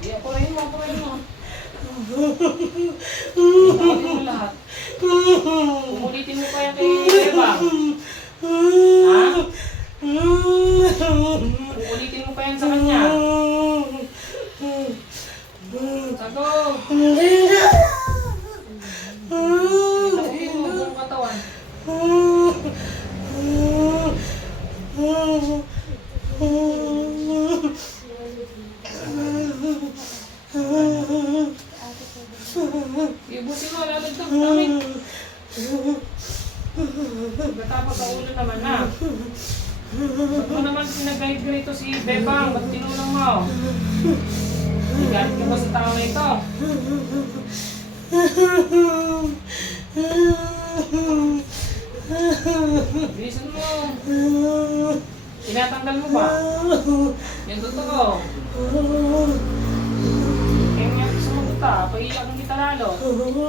Sige, purahin mo, purahin mo. Purahin mo lahat. Umulitin mo pa yan kay Bebang. Ha? Uulitin mo pa yan sa kanya. Sago. Sagutin mo buong katawan. Ibusin mo, lalagdag damit. Matapos sa ulo naman na. Ba't mo naman pinag-guide ganito si Bebang? Ba't tinulong mo? Galit ka ba sa tao na ito? Bilisan mo. Tinatanggal mo ba? Yung totoo. Kaya nga gusto mo kita. Paiyakan kita lalo.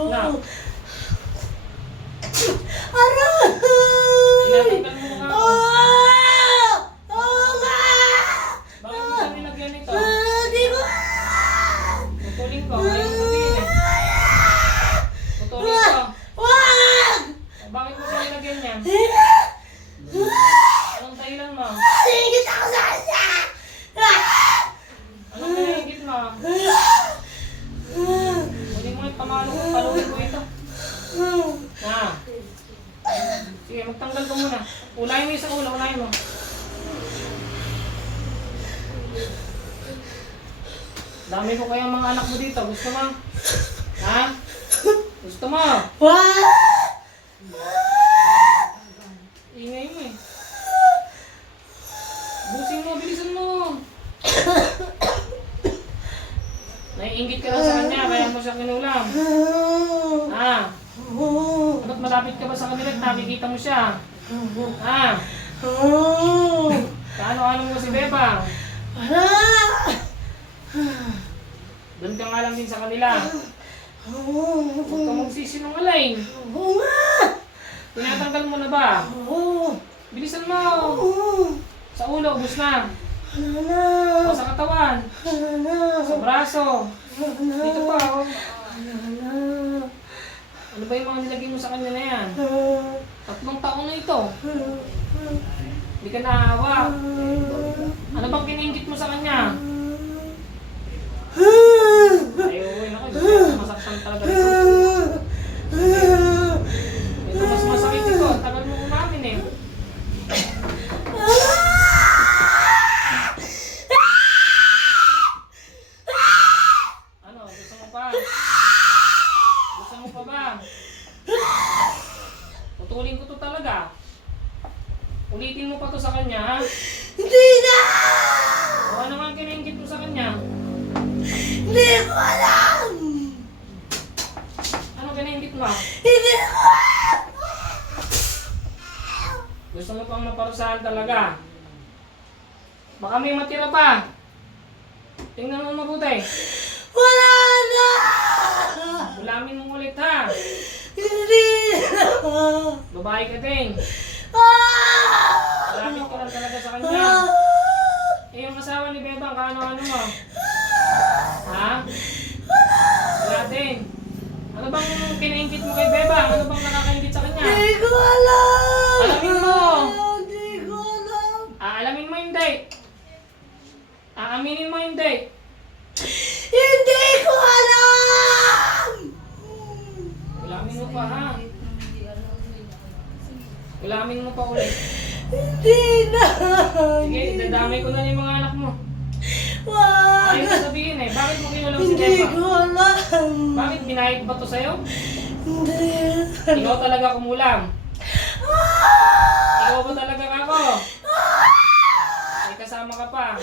Na. Tinatanggal mo nga ako. Bakit mo siya nilagyan ito? Putulin ko. Ayaw mo sabihin eh. Putulin ko. Bakit mo siya nilagyan niya? Anong dahilan mo? Anong nahingit mo? Hindi mo paluin ko ito. Na. Sige, magtanggal ko muna. Ulayin mo yung sa ulo, ulayin mo. Dami ko kaya mga anak mo dito. Gusto mo? Ha? Gusto mo? Ingay mo eh. Busin mo, bilisan mo. Naiingit ka lang sa kanya, kaya mo siya kinulam. Ha? Ba't malapit ka ba sa kanila at nakikita mo siya? Ha? Kaano-ano mo si Bebang? Doon ka nga lang din sa kanila. Huwag ka magsisinungaling. Tinatanggal mo na ba? Bilisan mo. Sa ulo, ubus na. O sa katawan. Sa braso. Dito pa. Oh. Ano ba yung mga nilagay mo sa kanya na yan? 3 taon na ito. Hindi ka naawa. Ano bang kiningit mo sa kanya? Ayaw, naku, masaktan talaga ito. Ito mas masakit ito. Tagal mo umamin eh. Ano, gusto mo pa? Gusto mo pa ba? Putulin ko to talaga. Ulitin mo pa to sa kanya, ha? Hindi na! O ano nga ang kiningit mo sa kanya? Hindi ko alam! Ano kiningit mo? Hindi ko alam! Gusto mo pang maparusahan talaga? Baka may matira pa. Tingnan mo mabuti. Wala na! Ulamin mo ulit ha. Hindi na! Babae ka din. Ulamin ko lang talaga sa kanya. Eh yung asawa ni Bebang, kaano-ano mo? Ha? Wala din. Ano bang kinaingit mo kay Bebang? Ano bang nakakaingit sa kanya? Hindi ko alam! Alamin mo! Hindi ko alam! Aalamin mo hindi. Aaminin mo hindi. Hindi ko alam! Ulamin mo pa ha. Ulamin mo pa ulit. Hindi na! Sige, dadamay ko na yung mga anak mo. Wag! Ayaw ko sabihin eh. Bakit mo kinulam si Hindi Bebang? ko alam! Bakit binayad ba to sa'yo? Hindi! Ikaw talaga kumulam. Ikaw ba talaga ako? May kasama ka pa.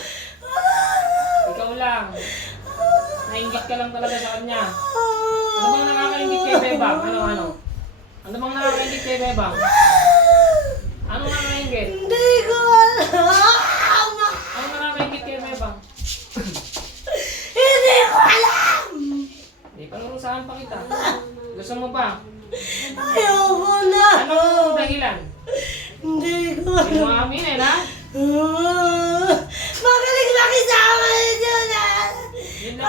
Ikaw lang. Nainggit ka lang talaga sa kanya. Ano bang nakakaingit kay Bebang? Ano? Ano bang nakakaingit kay Bebang? Ano nakakaingit? Hindi ko alam! Ano nakakaingit kay Bebang? Hindi ko alam! Hindi, panurusahan pa kita. Gusto mo pa? Ayoko na! Anong dahilan? Hindi ko Hindi mo alam! aminin ha? Magaling makisama nito na! Yun lang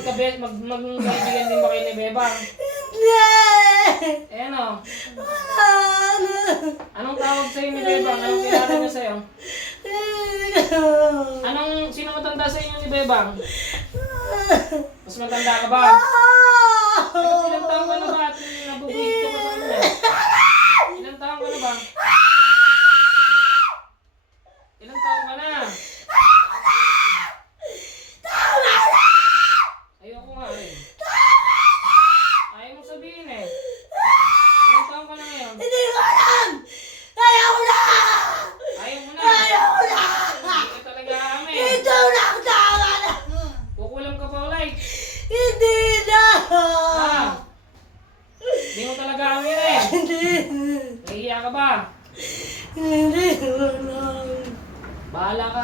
magkaibigan din ba kayo ni Bebang? Hindi! Eh ano? Wala na! Anong tawag sa'yo ni Bebang? Anong kilala niya sa'yo? Sino matanda sa inyo ni Bebang? Mas matanda ka ba? Ilang taon ka na ba at nabubuhit ka pa sa kanya? Ilang taon ka na ba? Ilang taon ka na? Ayoko nga eh. Ayaw mo sabihin eh. Ilang taon ka na ngayon? Hindi ko alam! Ayaw na! Ayaw mo na. Ayaw na! Hindi ka talaga amin. Ito lang tama na! Kukulam ka pa ulit. Hindi na! Ah. Hindi mo talaga amin eh. Hindi! Nahihiya ka ba? Hindi ko alam! Bahala ka.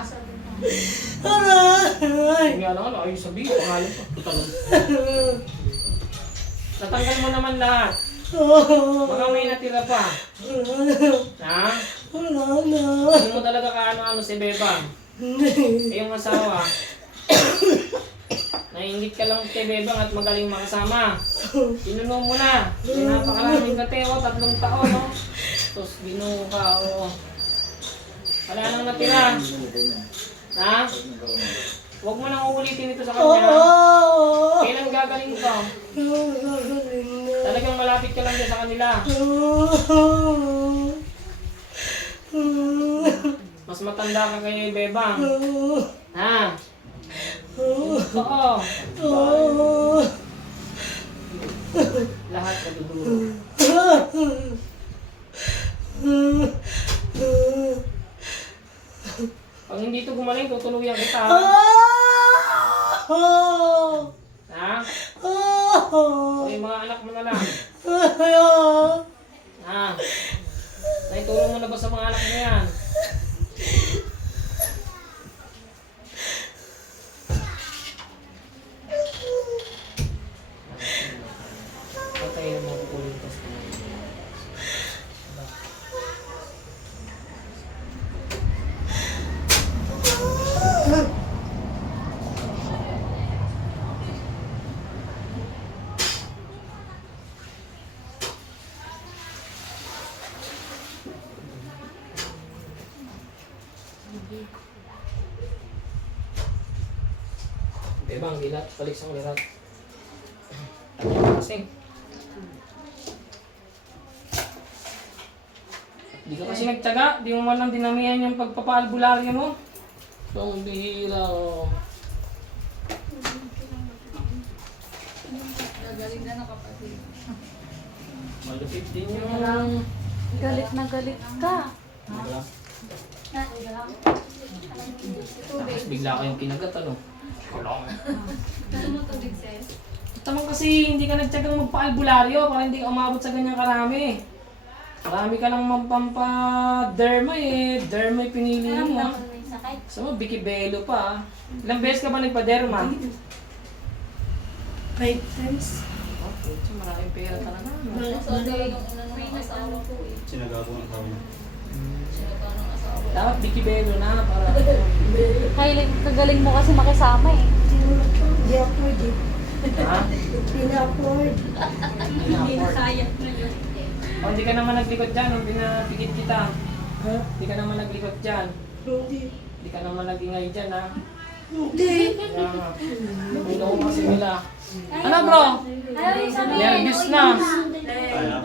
Aray! Hindi nga lang, ayaw sabihin. Pangalan pa. Natanggal mo naman lahat. Baka may natira pa. Ha? Wala na! Hindi mo talaga kaano-ano si Bebang. Eh yung asawa. Nainggit ka lang kay Bebang at magaling makasama. Pinuno mo na. Napakaraming kateo, 3 taon, no? Tapos binuo ka, oo. Wala nang natira. Ha? Huwag mo nang uulitin ito sa kanya. Kailan gagaling ka? Talagang malapit ka lang dyan sa kanila. Mas matanda ka kay Bebang. Ha? Oo. Lahat kaduduro. Pag hindi ito gumaling, tutuluyan kita. Ha? O yung mga anak mo na lang. Ha? Naitulong mo na ba sa mga anak mo yan? Patay na mga kukuling ka sa kanila. Bebang, dilat, balik sa lirat. Kasing. Di ka kasi nagtyaga, di mo man lang dinamihan yung pagpapaalbularyo mo. So, ang bihira, oh. Gagaling na ng kapatid. Malupit din yung... Galit na galit ka. Tapos bigla kayong kinagat, ano? Ano mo tubig, sis? Tamang kasi hindi ka nagtyagang magpaalbularyo para hindi ka umabot sa ganyang karami. Marami ka lang magpampa-derma eh. Derma yung pinili mo. Ah. Gusto mo, bikibelo pa. Ilang beses ka ba nagpa-derma? 5 times. Okay, so maraming pera talaga. No? So, talagang una ng asawa ko eh. Sinagawa ng tao niya. Sinagawa ng asawa. Dapat bikibelo na para... Kailan kagaling mo kasi makisama eh. Hindi afford eh. Ha? Hindi na afford. Kaya na yun. O, hindi ka naman naglikot dyan nung pinapigit kita. Ha? Hindi ka naman naglikot dyan. Hindi. Hindi ka naman nagingay dyan, ha? Hindi. Kaya nga. Hindi ko kasi nila. Ano bro? Ayaw yung sabihin. Nervous na. Kaya,